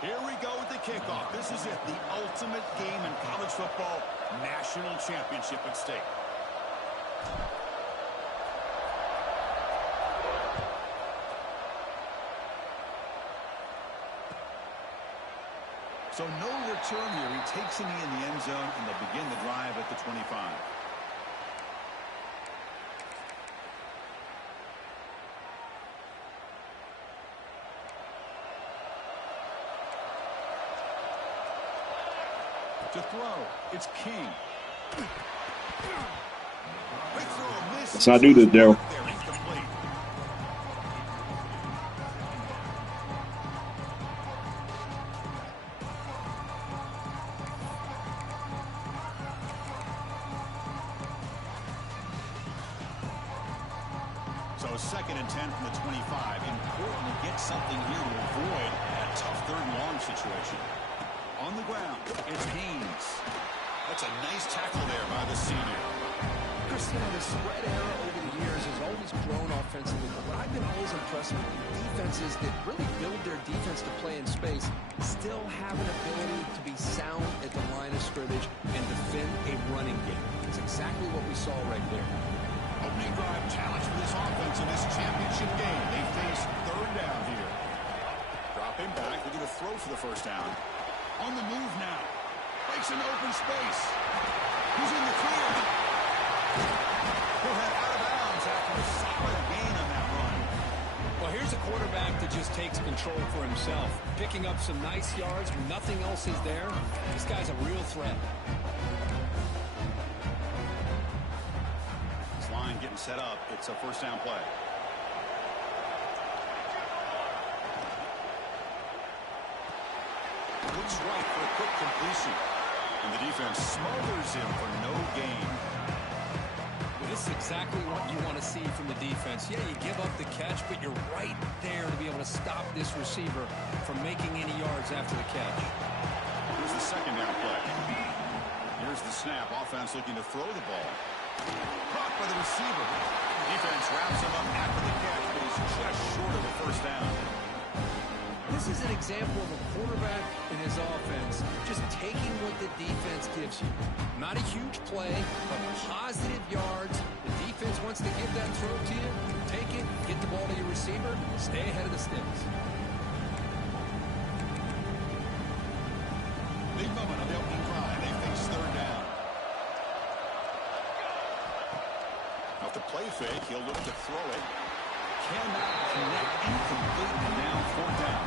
Here we go with the kickoff. This is it, the ultimate game in college football, national championship at stake. So no return here. He takes a knee in the end zone, and they'll begin the drive at the 25. To throw, it's King. Let's not do this, Daryl. So 2nd and 10 from the 25. Important to get something here to avoid a tough 3rd and long situation. On the ground, it's Haynes. That's a nice tackle there by the senior. Chris, you know, the spread era over the years has always grown offensively, but what I've been always impressed with defenses that really build their defense to play in space still have an ability to be sound at the line of scrimmage and defend a running game. That's exactly what we saw right there. Opening drive challenge for this offense in this championship game. They face 3rd down here. Dropping back, they're going to throw for the 1st down. On the move now. Breaks an open space. He's in the clear. He'll head out of bounds after a solid gain on that run. Well, here's a quarterback that just takes control for himself. Picking up some nice yards when nothing else is there. This guy's a real threat. This line getting set up. It's a 1st down play. Looks right for a quick completion. And the defense smothers him for no gain. Well, this is exactly what you want to see from the defense. Yeah, you give up the catch, but you're right there to be able to stop this receiver from making any yards after the catch. Here's the 2nd down play. Here's the snap. Offense looking to throw the ball. Caught by the receiver. Defense wraps him up after the catch, but he's just short of a 1st down. This is an example of a quarterback in his offense just taking what the defense gives you. Not a huge play, but positive yards. The defense wants to give that throw to you. Take it, get the ball to your receiver, stay ahead of the sticks. Big moment on the opening drive. They face 3rd down. Off the play fake, he'll look to throw it. Cannot connect, incomplete, and now 4th down.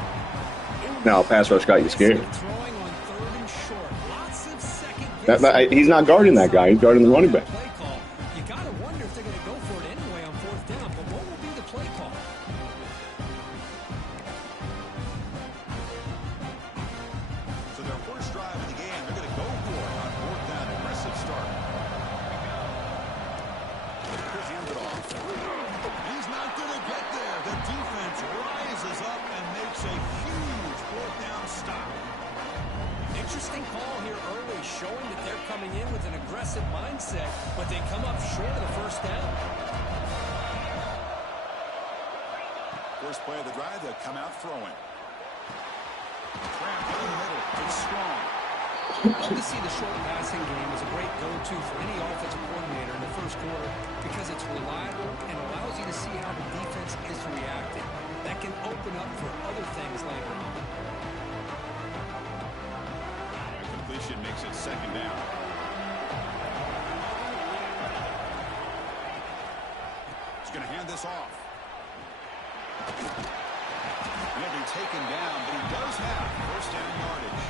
Now, pass rush got you scared. He's not guarding that guy. He's guarding the running back. You got to wonder if they're going to go for it anyway on 4th down, but what will be the play call? So their 1st drive of the game, they're going to go for it on 4th down. Aggressive start. Here's the end it off. He's not going to get there. The defense rises up and makes a huge 4th down stop. Interesting call here early, showing that they're coming in with an aggressive mindset, but they come up short of the 1st down. First play of the drive, they'll come out throwing. Trap in the middle. It's strong. I love to see the short passing game as a great go-to for any offensive coordinator in the 1st quarter because it's reliable and allows you to see how the defense is reacting. That can open up for other things later on. Completion makes it 2nd down. He's going to hand this off. He'll be taken down, but he does have 1st down yardage.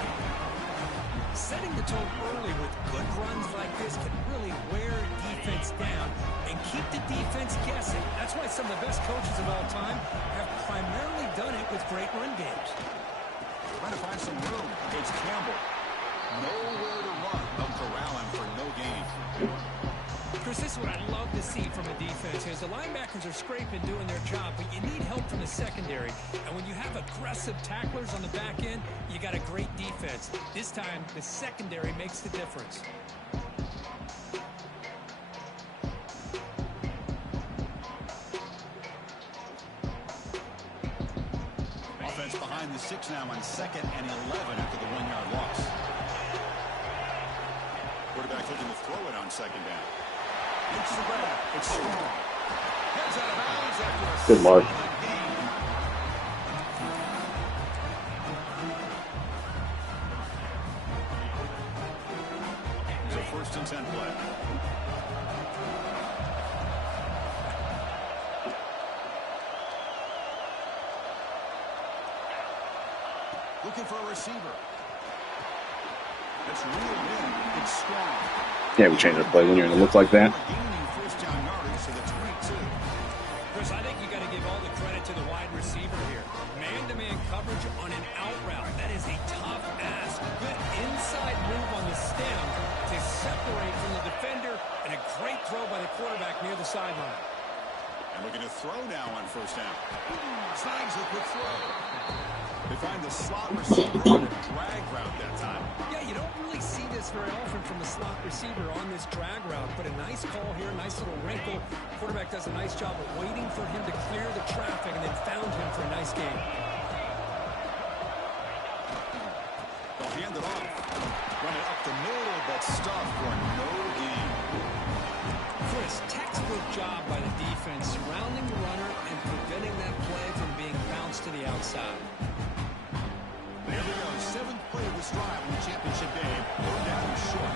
Setting the tone early with good runs like this can really wear defense down and keep the defense guessing. That's why some of the best coaches of all time have primarily done it with great run games. Trying to find some room. It's Campbell. Nowhere to run. They'll corral him for no gain. Chris, this is what I love to see from a defense is the linebackers are scraping doing their job, but you need help from the secondary. And when you have aggressive tacklers on the back end, you got a great defense. This time, the secondary makes the difference. Offense behind the 6 now on 2nd and 11 after the 1-yard loss. Quarterback looking to throw it on 2nd down. It's the grab. It's strong. Heads out of bounds after a Good mark. first and 10 play. Looking for a receiver. That's reeled in. It's strong. Yeah, we change our play when you're going to look like that. Gaining first down yardage to the 22. Chris, I think you got to give all the credit to the wide receiver here. Man-to-man coverage on an out route. That is a tough ask. Good inside move on the stem to separate from the defender, and a great throw by the quarterback near the sideline. And looking to throw now on first down. Snags a quick throw. They find the slot receiver on a drag route that time. Yeah, you don't really see this very often from a slot receiver on this drag route, but a nice call here, nice little wrinkle. Quarterback does a nice job of waiting for him to clear the traffic and then found him for a nice gain. They'll hand it off. Run it up the middle, but stuffed for no gain. Chris, textbook job by the defense surrounding the runner and preventing that play from being bounced to the outside. There we go. 7th play of this drive in the championship game. Third down and short.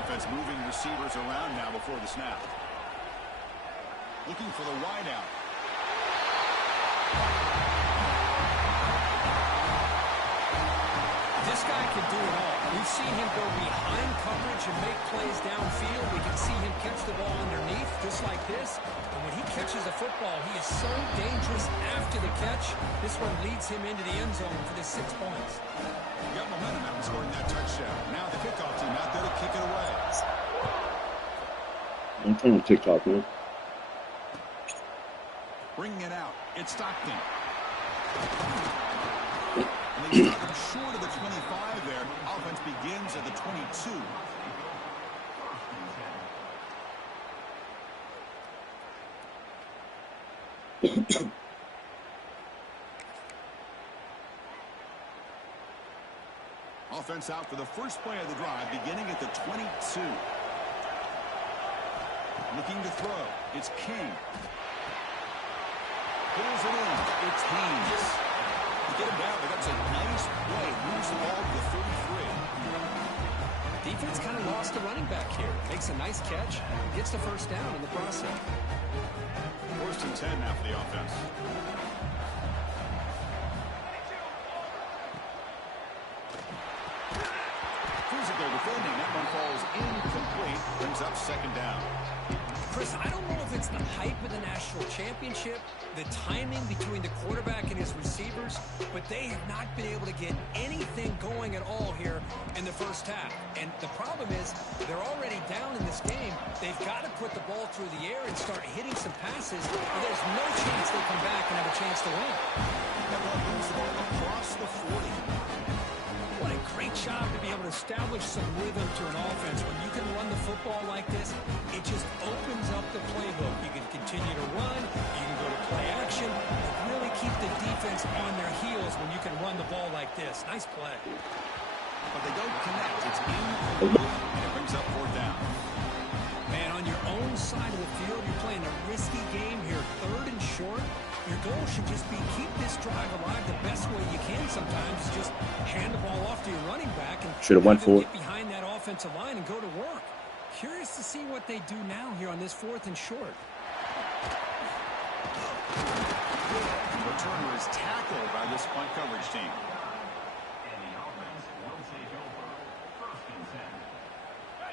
Offense moving receivers around now before the snap. Looking for the wide out. This guy can do it all. We've seen him go behind coverage and make plays downfield. We can see him catch the ball underneath just like this. And when he catches a football, he is so dangerous after the catch. This one leads him into the end zone for the 6 points. Got momentum out and scoring that touchdown. Now the kickoff team out there to kick it away. I'm playing TikTok, man. Bringing it out. It's Stockton. And they stop him short of the 25 there. Offense begins at the 22. Offense out for the first play of the drive, beginning at the 22. Looking to throw. It's King. Pulls it in. It's Haynes. Get him down, but that's a nice play. Moves the ball to the 33. Defense kind of lost the running back here. Makes a nice catch. Gets the first down in the process. First and 10 now for the offense. Physical defending. That one falls incomplete. Brings up second down. Chris, I don't know if it's the hype of the national championship, the timing between the quarterback and his receivers, but they have not been able to get anything going at all here in the first half. And the problem is they're already down in this game. They've got to put the ball through the air and start hitting some passes, or there's no chance they come back and have a chance to win. That ball moves the ball across the 40. What a great job to be able to establish some rhythm to an offense. When you can run the football like this, it just opens up the playbook. You can continue to run, you can go to play action, and really keep the defense on their heels when you can run the ball like this. Nice play. But they don't connect. It's incomplete, and it brings up fourth down. Man, on your own side of the field, you're playing a risky game here. 3rd and short. Your goal should just be keep this drive alive the best way you can sometimes. Just hand the ball off to your running back and should have went for it. Get behind that offensive line and go to work. Curious to see what they do now here on this 4th and short. The returner is tackled by this punt coverage team.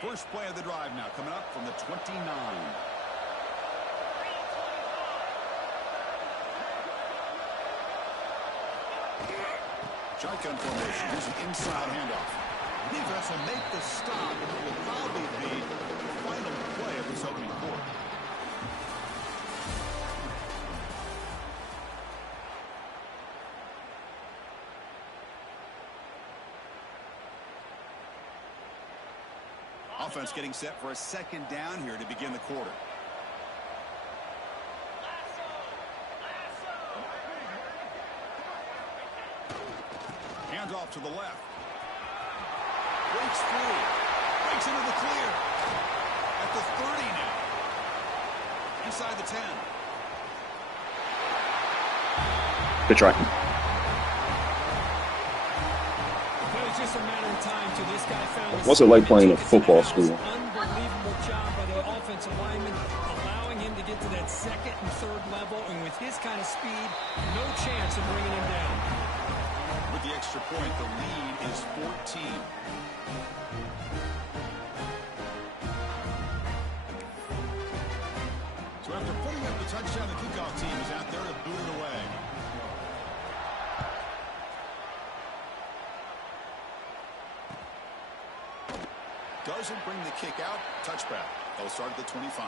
First play of the drive now coming up from the 29. Shotgun formation. Here's an inside handoff. Defense will make the stop, and it will probably be the final play of this opening quarter. Offense getting set for a second down here to begin the quarter. Hands off to the left. Breaks free. Breaks into the clear. At the 30 now. Inside the 10. Good try. Well, he's just a matter of time till this guy found. What's it like playing a football school? Unbelievable job by the offensive lineman, allowing him to get to that second and third level, and with his kind of speed, no chance of bringing him down. With the extra point, the lead is 14. So after putting up the touchdown, the kickoff team is out there to boot it away. Doesn't bring the kick out. Touchback. They'll start at the 25.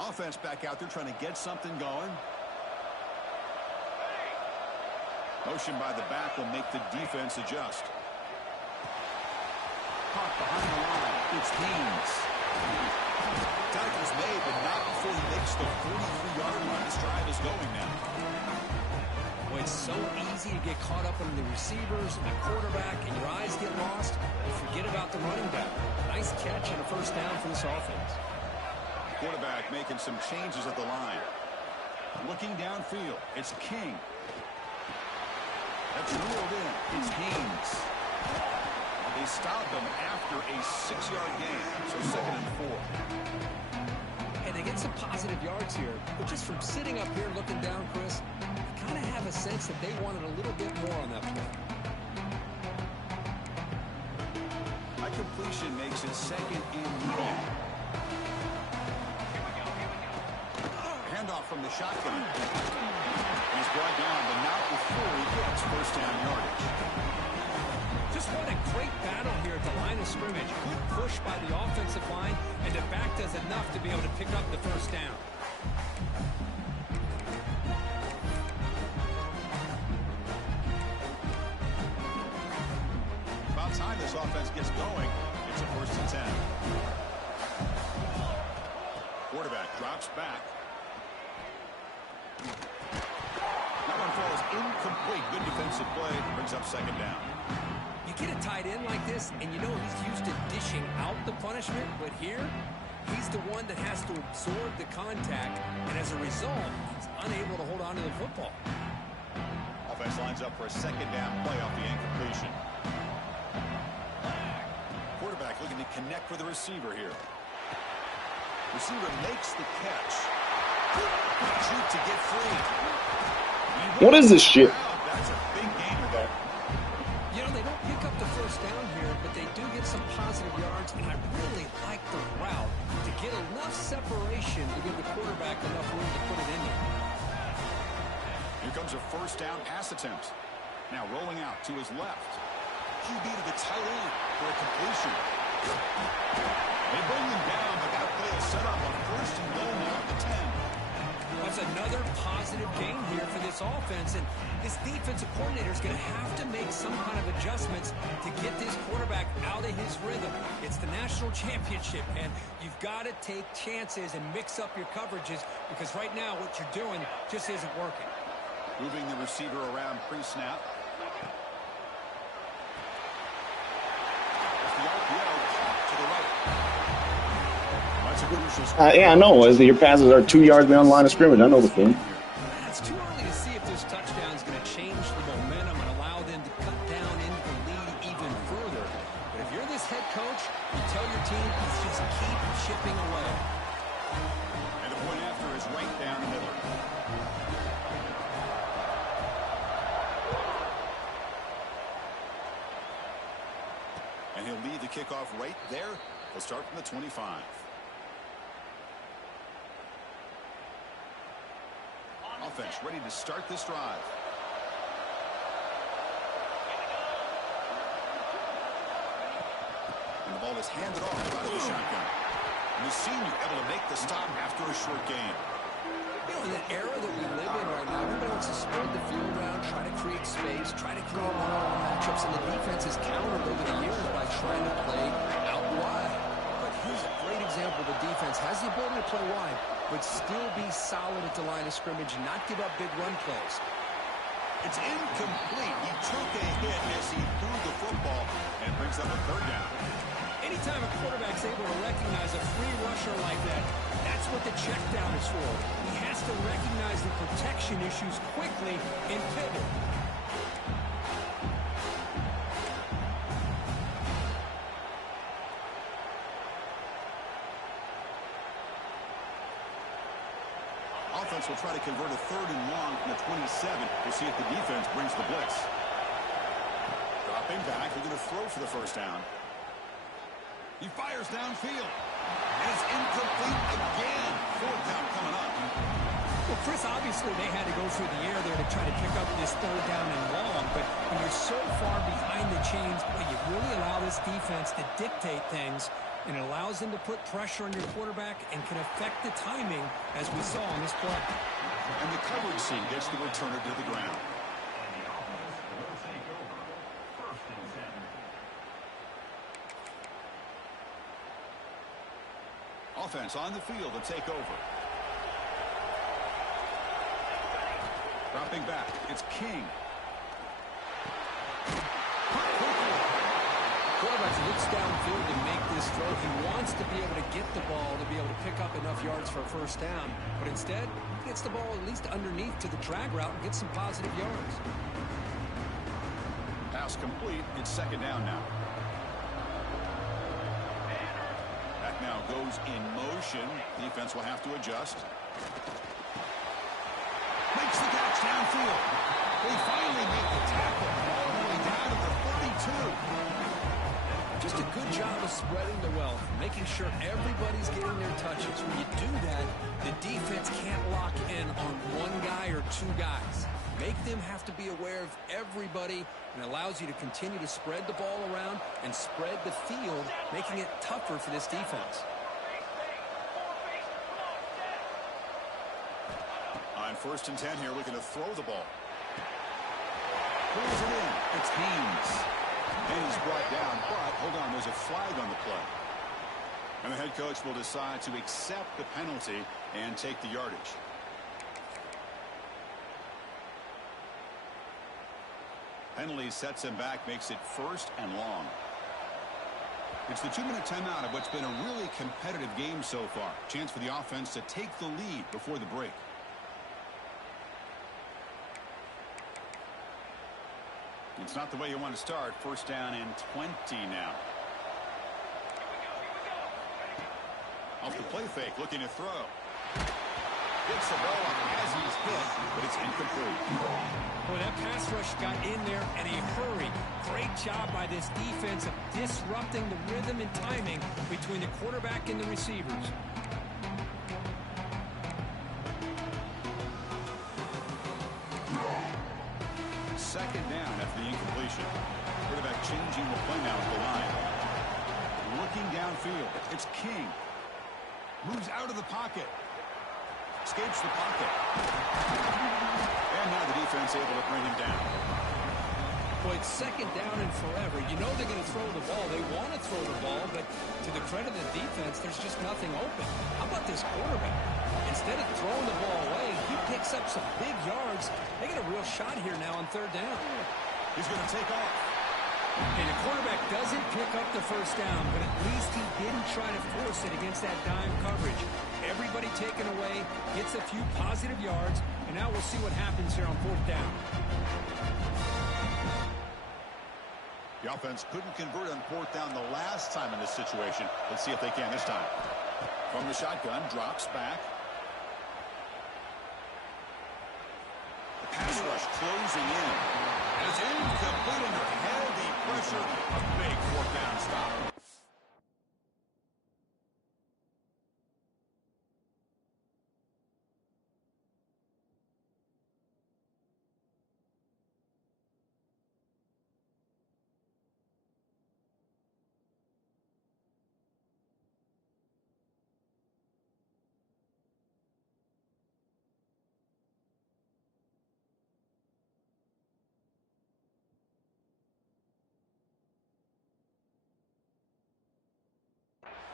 Offense back out there trying to get something going. Motion by the back will make the defense adjust. Caught behind the line. It's Haynes. Tackle's made, but not before he makes the 43-yard line. This drive is going now. Well, it's so easy to get caught up in the receivers and the quarterback, and your eyes get lost. You forget about the running back. Nice catch and a first down for this offense. Quarterback making some changes at the line. Looking downfield, it's King. That's reeled in. It's Haynes. They stopped him after a 6-yard gain, so 2nd and 4. And they get some positive yards here, but just from sitting up here looking down, Chris, I kind of have a sense that they wanted a little bit more on that play. High completion makes it 2nd and 3. Handoff from the shotgun. He's brought down, but not before he gets first down yardage. Just what a great battle here at the line of scrimmage. Good push by the offensive line, and the back does enough to be able to pick up the first down. About time this offense gets going. It's a 1st and 10. Quarterback drops back. That one falls incomplete. Good defensive play. Brings up 2nd down. You get a tight end like this, and you know he's used to dishing out the punishment, but here, he's the one that has to absorb the contact, and as a result, he's unable to hold on to the football. Offense lines up for a 2nd down play off the incompletion. Quarterback looking to connect with the receiver here. Receiver makes the catch. Shoot to get free. What is this shit? That's a big gainer there. You know, they don't pick up the first down here, but they do get some positive yards, and I really like the route to get enough separation to give the quarterback enough room to put it in there. Here comes a first down pass attempt. Now rolling out to his left. QB to the tight end for a completion. They bring him down, but that play is set up on 1st and goal now at the 10. That's another positive gain here for this offense, and this defensive coordinator is going to have to make some kind of adjustments to get this quarterback out of his rhythm. It's the national championship, and you've got to take chances and mix up your coverages, because right now what you're doing just isn't working. Moving the receiver around pre-snap. The RPO to the right. That's a crucial spot. Yeah, I know. Your passes are 2 yards beyond the line of scrimmage. I know the thing. It's too early to see if this touchdown is going to change the momentum and allow them to cut down into the lead even further. But if you're this head coach, you tell your team to just keep chipping away. And the point after is right down the middle. And he'll lead the kickoff right there. He'll start from the 25. Offense ready to start this drive. And the ball is handed off out of the shotgun. And the senior able to make the stop after a short gain. You know, in the era that we live in right now, everybody wants to spread the field around, try to create space, try to create one-on-one matchups, and the defense has countered over the years by trying to play out wide. But here's a great example. The defense has the ability to play wide, but still be solid at the line of scrimmage, not give up big run plays. It's incomplete. He took a hit as he threw the football and brings up a 3rd down. And Anytime a quarterback's able to recognize a free rusher like that, that's what the check down is for. He has to recognize the protection issues quickly and pivot. Offense will try to convert a 3rd and long from the 27. We'll see if the defense brings the blitz. Dropping back, they're going to throw for the first down. He fires downfield. And it's incomplete again. 4th down coming up. Well, Chris, obviously they had to go through the air there to try to pick up this 3rd down and long, but when you're so far behind the chains, you really allow this defense to dictate things, and it allows them to put pressure on your quarterback and can affect the timing, as we saw on this play. And the coverage team gets the returner to the ground. Offense on the field to take over. Dropping back, it's King. Quarterback looks downfield to make this throw. He wants to be able to get the ball to be able to pick up enough yards for a first down. But instead, he gets the ball at least underneath to the drag route and gets some positive yards. Pass complete. It's 2nd down now. That now goes in motion. Defense will have to adjust. Makes the catch downfield. They finally make the tackle all the way down to the 32. Just a good job of spreading the wealth, making sure everybody's getting their touches. When you do that, the defense can't lock in on one guy or 2 guys. Make them have to be aware of everybody, and allows you to continue to spread the ball around and spread the field, making it tougher for this defense. On 1st and 10 here, looking to throw the ball. Pulls it in. It's Haynes. And he's brought down, but hold on, there's a flag on the play. And the head coach will decide to accept the penalty and take the yardage. Penalty sets him back, makes it 1st and long. It's the 2-minute timeout of what's been a really competitive game so far. Chance for the offense to take the lead before the break. It's not the way you want to start. 1st down and 20 now. Off the play fake, looking to throw. Gets the ball as he's hit, but it's incomplete. Boy, that pass rush got in there in a hurry. Great job by this defense of disrupting the rhythm and timing between the quarterback and the receivers. 2nd down after the incompletion. Quarterback changing the play now at the line. Looking downfield. It's King. Moves out of the pocket. Escapes the pocket. And now the defense able to bring him down. Boy, it's 2nd down and forever. You know they're going to throw the ball. They want to throw the ball, but to the credit of the defense, there's just nothing open. How about this quarterback? Instead of throwing the ball away, he picks up some big yards. They get a real shot here now on 3rd down. He's going to take off. And the quarterback doesn't pick up the first down, but at least he didn't try to force it against that dime coverage. Everybody taken away, gets a few positive yards, and now we'll see what happens here on 4th down. The offense couldn't convert on 4th down the last time in this situation. Let's see if they can this time. From the shotgun, drops back. The pass rush closing in. And it's incomplete under heavy pressure. A big 4th down stop.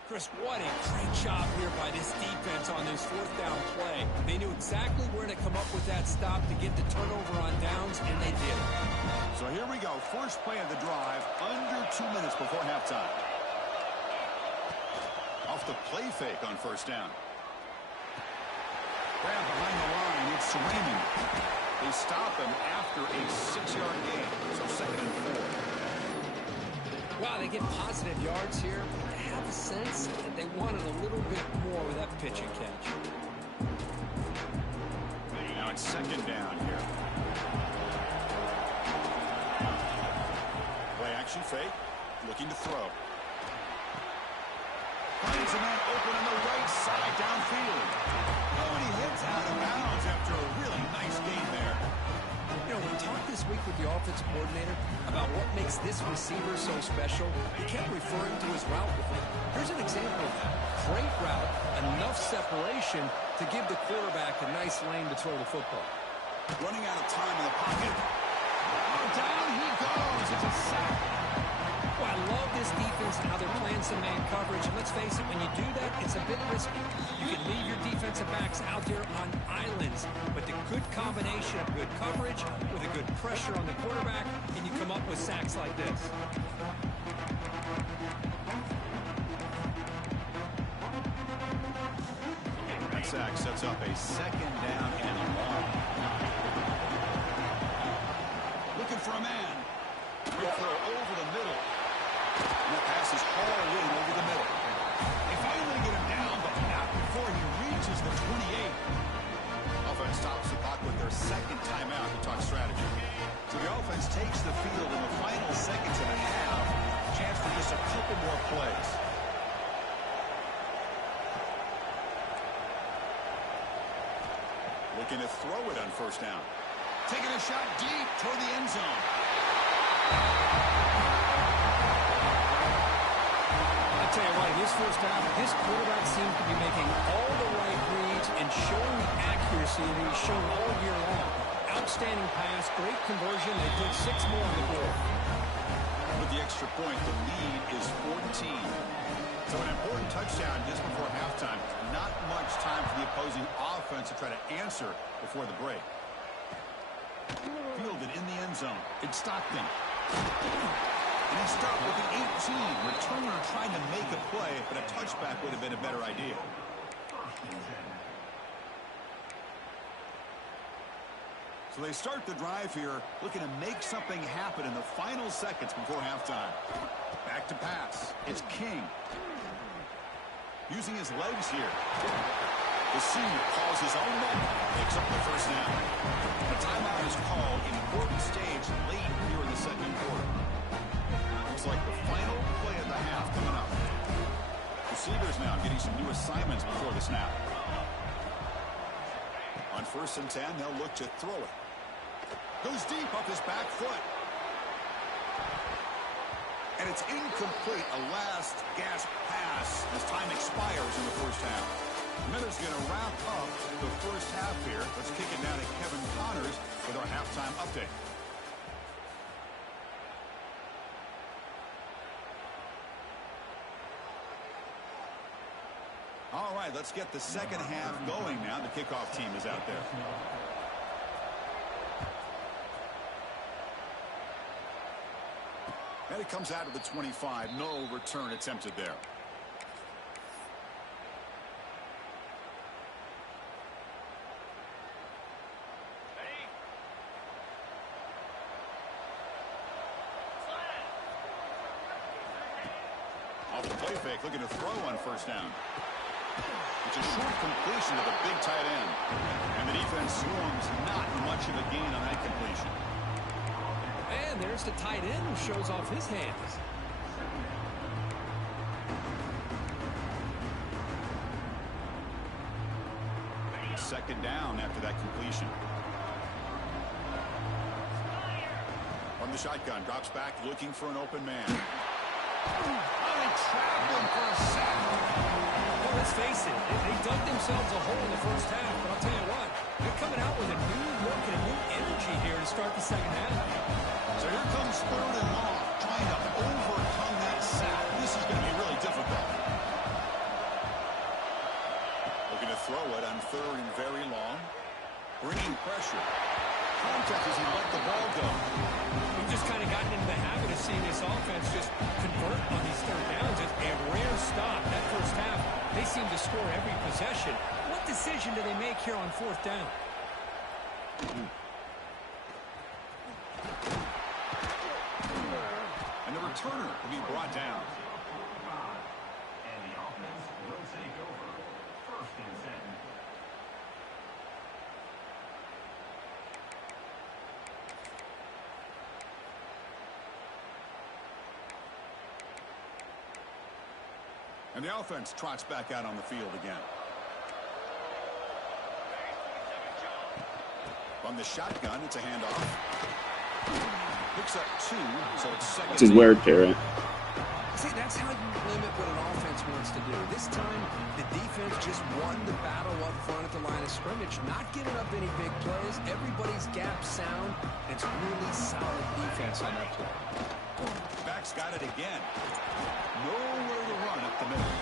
Chris, what a great job here by this defense on this 4th down play. They knew exactly where to come up with that stop to get the turnover on downs, and they did it. So here we go. First play of the drive, under 2 minutes before halftime. the play fake on first down. Grab behind the line. It's Raymond. They stop him after a 6-yard gain. So 2nd and 4. Wow, they get positive yards here. I have a sense that they wanted a little bit more with that pitch and catch. Now it's 2nd down here. Play action fake. Looking to throw. Finds a man open on the right side downfield. Oh, and he hits out of bounds after a really nice gain there. You know, we talked this week with the offensive coordinator about what makes this receiver so special. He kept referring to his route with him. Here's an example of that. Great route, enough separation to give the quarterback a nice lane to throw the football. Running out of time in the pocket. Oh, down he goes. It's a sack. Well, I love this defense and how they're playing some man coverage. And let's face it, when you do that, it's a bit risky. You can leave your defensive backs out there on islands, but the good combination of good coverage with a good pressure on the quarterback, and you come up with sacks like this. That sack sets up a 2nd down and a long. Looking for a man. Quick throw over the middle. And that pass is hauled in over the middle. They finally get him down, but not before he reaches the 28. Offense stops the clock with their 2nd timeout to talk strategy. So the offense takes the field in the final seconds of the half. Chance for just a couple more plays. Looking to throw it on first down. Taking a shot deep toward the end zone. I'll tell you what, in this first half, this quarterback seems to be making all the right reads and showing the accuracy that he's shown all year long. Outstanding pass, great conversion. They put 6 more on the board. With the extra point, the lead is 14. So an important touchdown just before halftime. Not much time for the opposing offense to try to answer before the break. Fielded in the end zone. It's Stockton. And he stopped with the 18. Returner trying to make a play, but a touchback would have been a better idea. So they start the drive here, looking to make something happen in the final seconds before halftime. Back to pass. It's King. Using his legs here. The senior calls his own moment, picks up the first down. A timeout is called in important stage late here in the 2nd quarter. Looks like the final play of the half coming up. Receivers now getting some new assignments before the snap. On 1st and 10, they'll look to throw it. Goes deep off his back foot. And it's incomplete. A last gasp pass as time expires in the first half. Miller's going to wrap up the first half here. Let's kick it now to Kevin Connors with our halftime update. All right, let's get the second half going now. The kickoff team is out there. And it comes out of the 25. No return attempted there. Off the play fake, looking to throw on first down. It's a short completion of the big tight end. And the defense swarms not much of a gain on that completion. And there's the tight end who shows off his hands. Second down after that completion. From the shotgun, drops back looking for an open man. Oh, they trapped him for a sack. Well, let's face it, they dug themselves a hole in the first half, but I'll tell you what, they're coming out with a new look and a new energy here to start the second half. So here comes 3rd and long, trying to overcome that sack. This is going to be really difficult. Looking to throw it on 3rd and very long. Bringing pressure. Contact as he let the ball go. We've just kind of gotten into the habit of seeing this offense just convert on these 3rd downs. It's a rare stop. That first half to score every possession. What decision do they make here on fourth down? And the returner will be brought down. And the offense will take over 1st and 10. And the offense trots back out on the field again. From the shotgun, it's a handoff. Picks up 2, so it's second. That's his wear Terry. See, that's how you limit what an offense wants to do. This time, the defense just won the battle up front at the line of scrimmage, not giving up any big plays. Everybody's gap sound. It's really solid defense on that play. Back's got it again. Nowhere to run up the middle.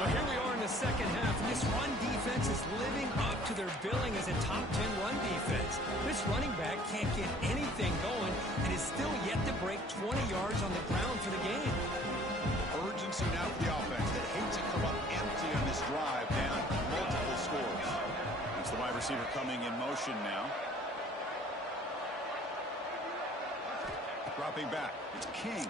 Well, here we are in the second half, and this run defense is living up to their billing as a top 10 run defense. This running back can't get anything going and is still yet to break 20 yards on the ground for the game. Urgency now for the offense that hates to come up empty on this drive, down multiple scores. It's the wide receiver coming in motion now. Dropping back. It's King.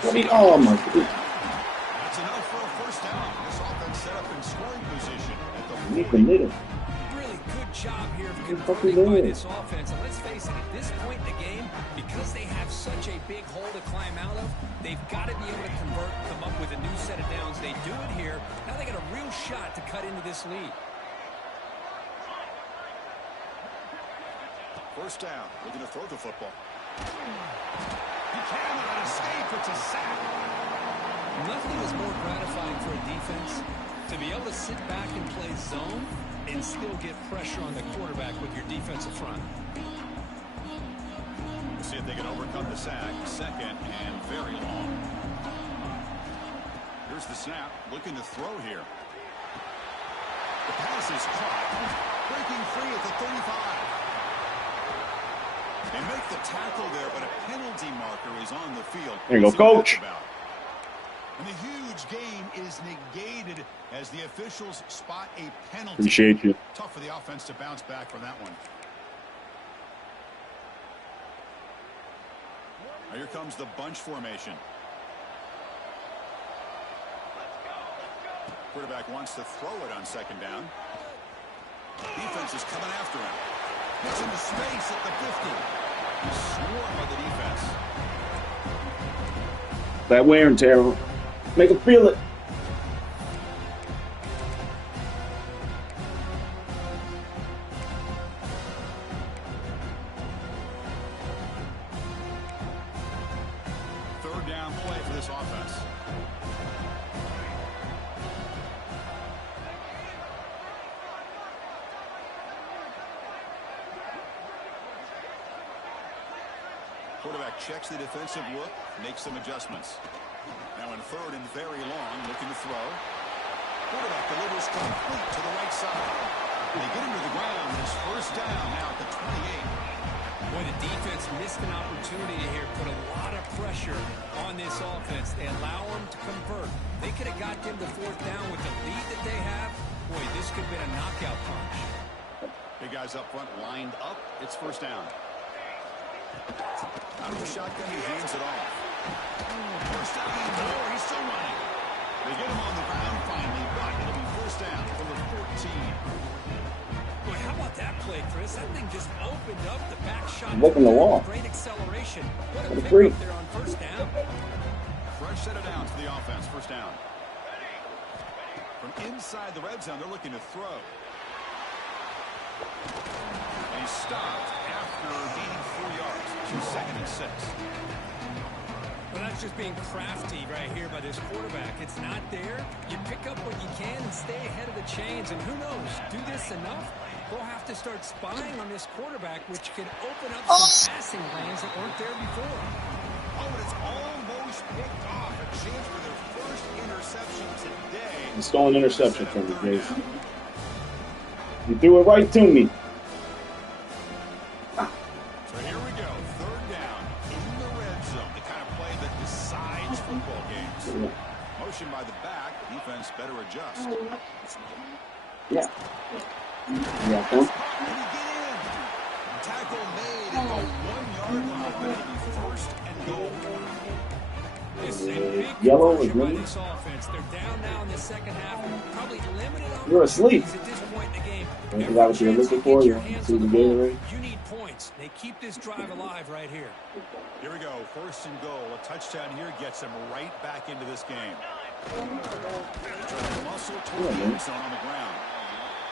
Oh my God. That's enough for a first down. This offense set up in scoring position at the Meet the middle. Really good job here of What the fuck are you converting by doing? this offense. And let's face it, at this point in the game, because they have such a big hole to climb out of, they've got to be able to convert, come up with a new set of downs. They do it here. Now they got a real shot to cut into this lead. first down. Looking to throw the football. He cannot escape. It's a sack. Nothing is more gratifying for a defense to be able to sit back and play zone and still get pressure on the quarterback with your defensive front. We'll see if they can overcome the sack. Second and very long. Here's the snap. Looking to throw here. The pass is caught. Breaking free at the 35. They make the tackle there, but a penalty marker is on the field. There you go, coach. And the huge gain is negated as the officials spot a penalty. Appreciate you. Tough for the offense to bounce back from that one. Now here comes the bunch formation. Quarterback wants to throw it on second down. Defense is coming after him. Gets into space at the 50. He's swarmed by the defense. That wear and tear. Make him feel it. Third down play for this offense. Quarterback checks the defensive look, makes some adjustments. Now in third and very long, looking to throw. Quarterback delivers complete to the right side. They get him to the ground. It's first down now at the 28. Boy, the defense missed an opportunity here, put a lot of pressure on this offense. They allow them to convert. They could have got them to fourth down with the lead that they have. Boy, this could have been a knockout punch. Big guys up front lined up. It's first down. Out of the shotgun, he hands it off. First down and more. He's still running. They get him on the ground finally, but it'll be first down from the 14. Boy, how about that play, Chris? That thing just opened up the back shot. Look in the wall. Great acceleration. What a What a pick freak. up there on first down. Fresh set of downs for the offense. First down. From inside the red zone, they're looking to throw. And he stopped after gaining 4 yards. 2nd and 6. Well, that's just being crafty right here by this quarterback. It's not there. You pick up what you can and stay ahead of the chains. And who knows, do this enough, we'll have to start spying on this quarterback, which can open up some passing lanes that weren't there before. Oh, and it's almost picked off. A chance for their first interception today. A stolen interception from me, Jason. You threw it right to me. So here we go. Third down in the red zone. The kind of play that decides football games. Motion by the back. Defense better adjust. Yeah. Yeah, Did he get in? Tackle made at the 1 yard line, but it'll be first and goal. This is a big Yellow or conversion by green? this offense. They're down now in the second half. Probably limited You're asleep. opportunities at this point in the game. You forgot what you were looking for? You want to see the Gatorade? You need points. They keep this drive alive right here. Here we go. First and goal. A touchdown here gets them right back into this game. Trying to muscle toward the end zone on the ground.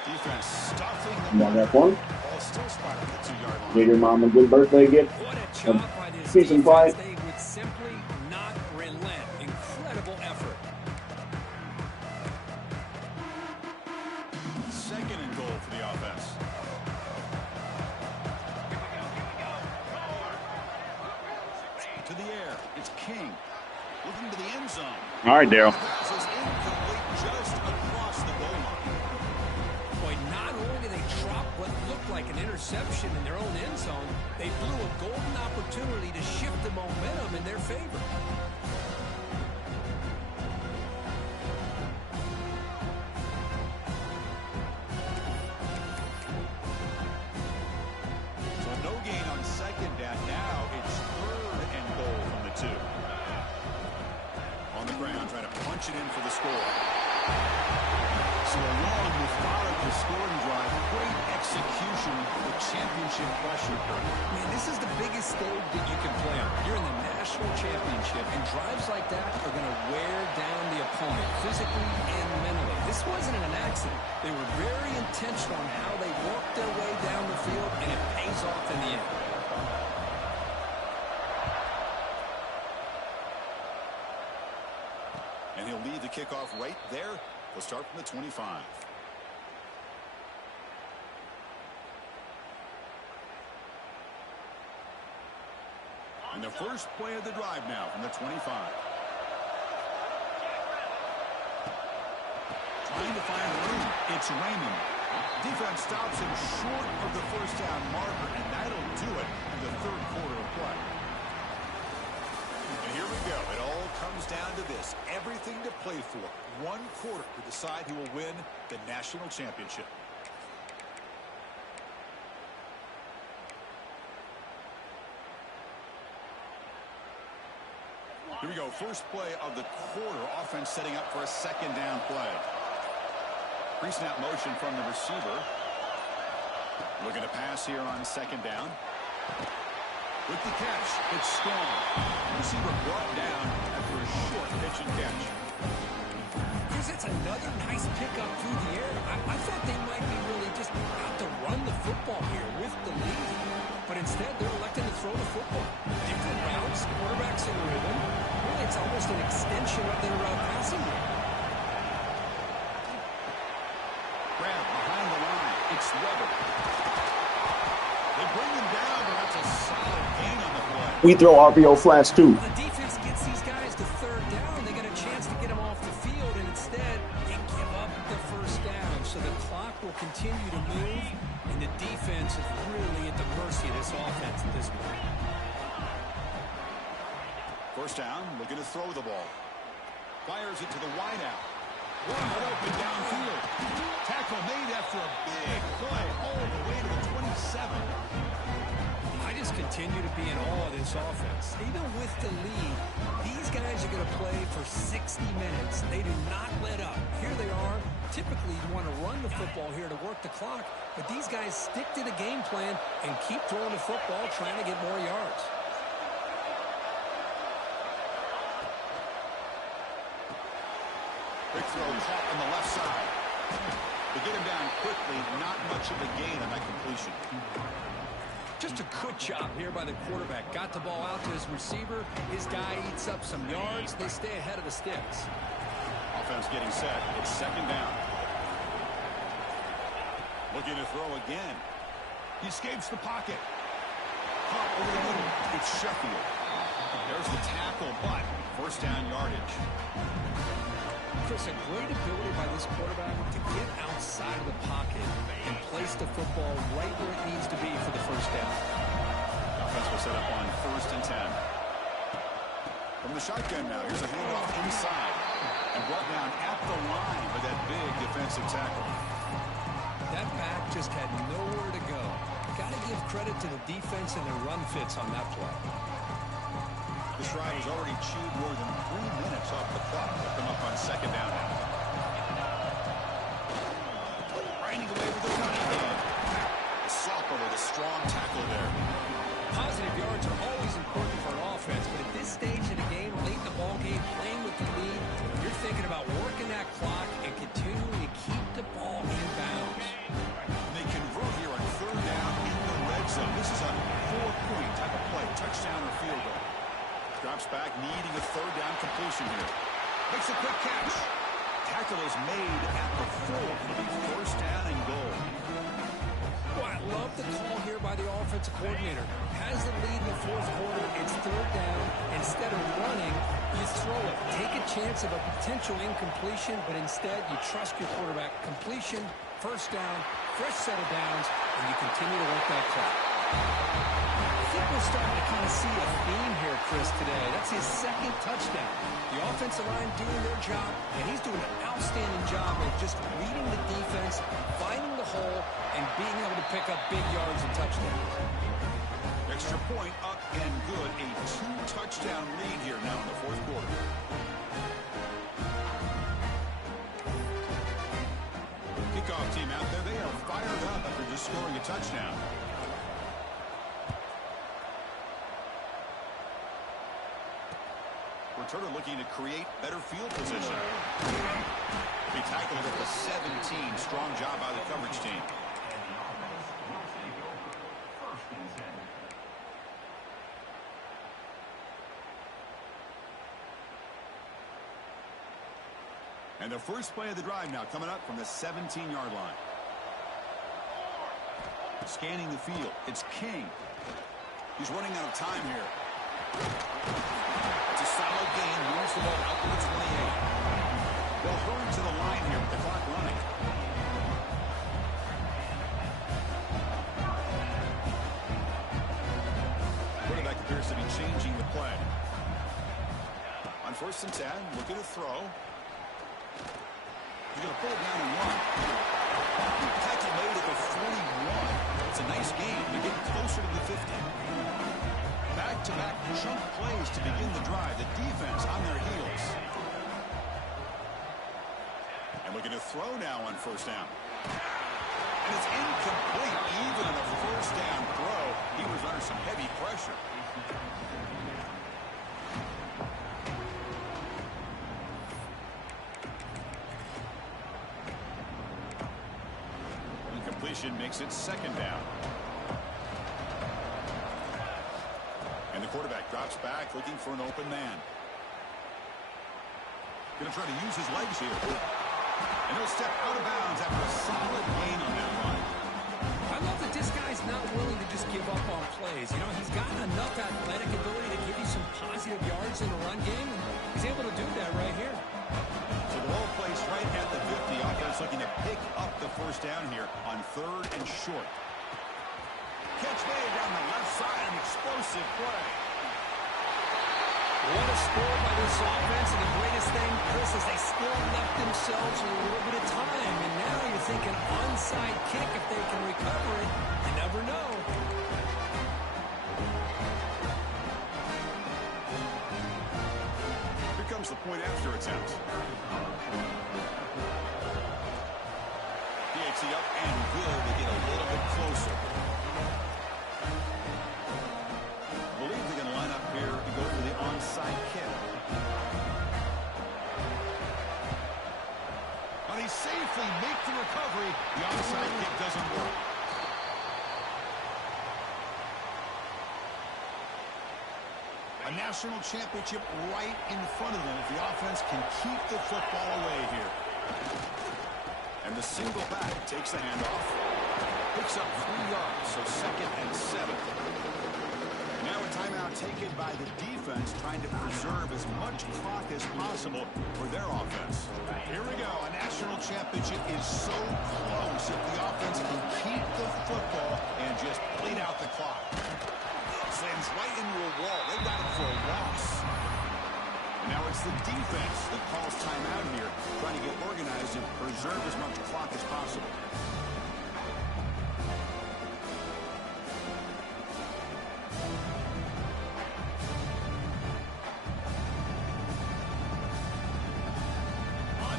Defense stuffing You got that one? Ball still spotted at the 2 yard line. Gave your mom a good birthday gift? What a job by this Season defense. 5? They would simply not relent. Incredible effort. Second and goal for the offense. To the air. It's King. Looking to the end zone. All right, Daryl. Pass is incomplete just across the goal line. Boy, not only did they drop what looked like an interception in their own end zone, they blew a golden opportunity to shift the momentum in their favor. So no gain on second down. Now it's third and goal from the 2. On the ground, trying to punch it in for the score. So along with the scoring drive, great execution with championship pressure. Man, this is the biggest stage that you can play on. You're in the national championship, and drives like that are going to wear down the opponent physically and mentally. This wasn't an accident. They were very intentional on how they worked their way down the field, and it pays off in the end. And he'll lead the kickoff right there. We'll start from the 25. And the first play of the drive now from the 25. Trying to find room. It's Raymond. Defense stops him short of the first down marker, and that'll do it in the third quarter of play. And here we go. It all comes down to this. Everything to play for. 1 quarter to decide who will win the national championship. Here we go. First play of the quarter. Offense setting up for a second down play. Pre-snap motion from the receiver. Looking to pass here on second down. With the catch, it's strong. Receiver brought down after a short pitch and catch. Chris, it's another nice pickup through the air. I thought they might be really just out to run the football here with the lead. But instead, they're electing to throw the football. Different routes, quarterbacks in rhythm. Really, it's almost an extension of their passing game. Grab behind the line. It's Weber. They bring him down, but that's a solid gain on the play. We throw RPO flats too. The defense gets these guys to third down. They get a chance to get them off the field, and instead, they give up the first down. So the clock will continue to move, and the defense is really at the mercy of this offense at this point. First down, looking to throw the ball. Fires it to the wideout. Wide open downfield. Tackle made after a big play all the way to the 27. I just continue to be in awe of this offense. Even with the lead, these guys are going to play for 60 minutes. They do not let up. Here they are. Typically, you want to run the football here to work the clock, but these guys stick to the game plan and keep throwing the football, trying to get more yards. Big throw caught on the left side. They get him down quickly. Not much of a gain on that completion. Just a good job here by the quarterback. Got the ball out to his receiver. His guy eats up some yards. They stay ahead of the sticks. Offense getting set. It's second down. Looking to throw again. He escapes the pocket. Caught over the middle. It's Sheffield. There's the tackle, but first down yardage. Chris, a great ability by this quarterback to get outside of the pocket and place the football right where it needs to be for the first down. Offense will set up on 1st and 10. From the shotgun now, here's a handoff inside. brought down at the line with that big defensive tackle. That back just had nowhere to go. Got to give credit to the defense and their run fits on that play. This drive has already chewed more than 3 minutes off the clock. They'll come up on second down now. Grinding away with the running game. The Sopper with a strong tackle there. Positive yards are always important for an offense, but at this stage of the game, late in the ball game, playing with the lead, you're thinking about working that clock and continuing to keep the ball in bounds. They convert here on third down in the red zone. This is a 4-point type of play, touchdown or field goal. Drops back, needing a third down completion here. Makes a quick catch. Tackle is made at the 4. It'll be first down and goal. Well, I love the call here by the offensive coordinator. Has the lead in the fourth quarter. It's third down. Instead of running, you throw it. Take a chance of a potential incompletion, but instead you trust your quarterback. Completion, first down, fresh set of downs, and you continue to work that clock. I think we're starting to kind of see a theme here, Chris, today. That's his second touchdown. The offensive line doing their job, and he's doing an outstanding job of just reading the defense, finding the hole, and being able to pick up big yards and touchdowns. Extra point up and good. A 2-touchdown lead here now in the fourth quarter. Kickoff team out there. They are fired up after just scoring a touchdown. Returner looking to create better field position. He tackled at the 17. Strong job by the coverage team. And the first play of the drive now coming up from the 17-yard line. Scanning the field. It's King. He's running out of time here. It's a solid gain. Moves the ball out to the 28. They'll hurry to the line here with the clock running. Quarterback appears to be changing the play. On 1st and 10, looking to throw. He's going to pull it down and run. Tackle made at the 41. It's a nice game. They're getting closer to the 50. Back-to-back chunk plays to begin the drive. The defense on their heels. And looking to throw now on 1st down. And it's incomplete. Even on a 1st down throw, he was under some heavy pressure. Makes it 2nd down. And the quarterback drops back looking for an open man. Going to try to use his legs here. And he'll step out of bounds after a solid gain on that run. I love that this guy's not willing to just give up on plays. You know, he's got enough athletic ability to give you some positive yards in the run game. And he's able to do that right here. So the ball placed right at the 50. Offense looking to pick up the 1st down here on 3rd and short. Catch made down the left side. An explosive play. What a score by this offense. And the greatest thing, Chris, is they still left themselves a little bit of time. And now you're thinking onside kick if they can recover it. You never know. Here comes the point after attempt. He up and good to get a little bit closer. I believe they're going to line up here and go for the onside kick. But they safely make the recovery. The onside kick doesn't work. A national championship right in front of them if the offense can keep the football away here. And the single back takes the handoff. Picks up 3 yards, so 2nd and 7. Now a timeout taken by the defense, trying to preserve as much clock as possible for their offense. Here we go. A national championship is so close if the offense can keep the football and just bleed out the clock. Slams right into a wall. They got it for a loss. And now it's the defense that calls timeout here preserve as much clock as possible.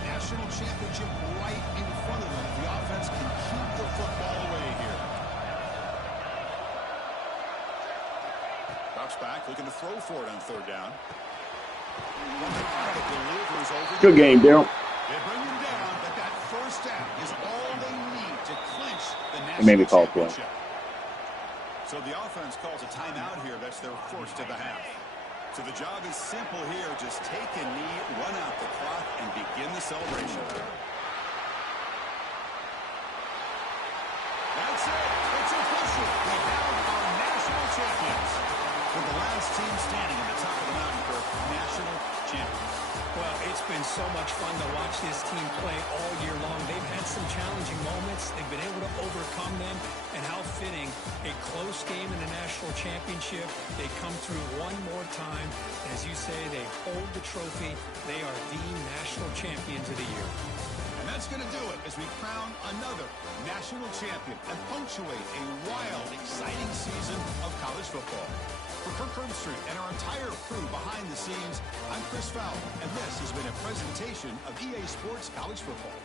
National championship right in front of them. The offense can keep the football away here. Drops back, looking to throw for it on third down. Good game, Daryl. They bring him down, but that first down is all they need to clinch the It made me national call play. championship. So the offense calls a timeout here. That's their first of the half. So the job is simple here. Just take a knee, run out the clock, and begin the celebration. That's it. It's official. We have our national champions. For the last team standing at the top of the mountain for national champions. Well, it's been so much fun to watch this team play all year long. They've had some challenging moments. They've been able to overcome them. And how fitting, a close game in the national championship. They come through one more time. As you say, they hold the trophy. They are the national champions of the year. And that's going to do it as we crown another national champion and punctuate a wild, exciting season of college football. For Kirk Herbstreit and our entire crew behind the scenes, I'm Chris Fowler, and this has been a presentation of EA Sports College Football.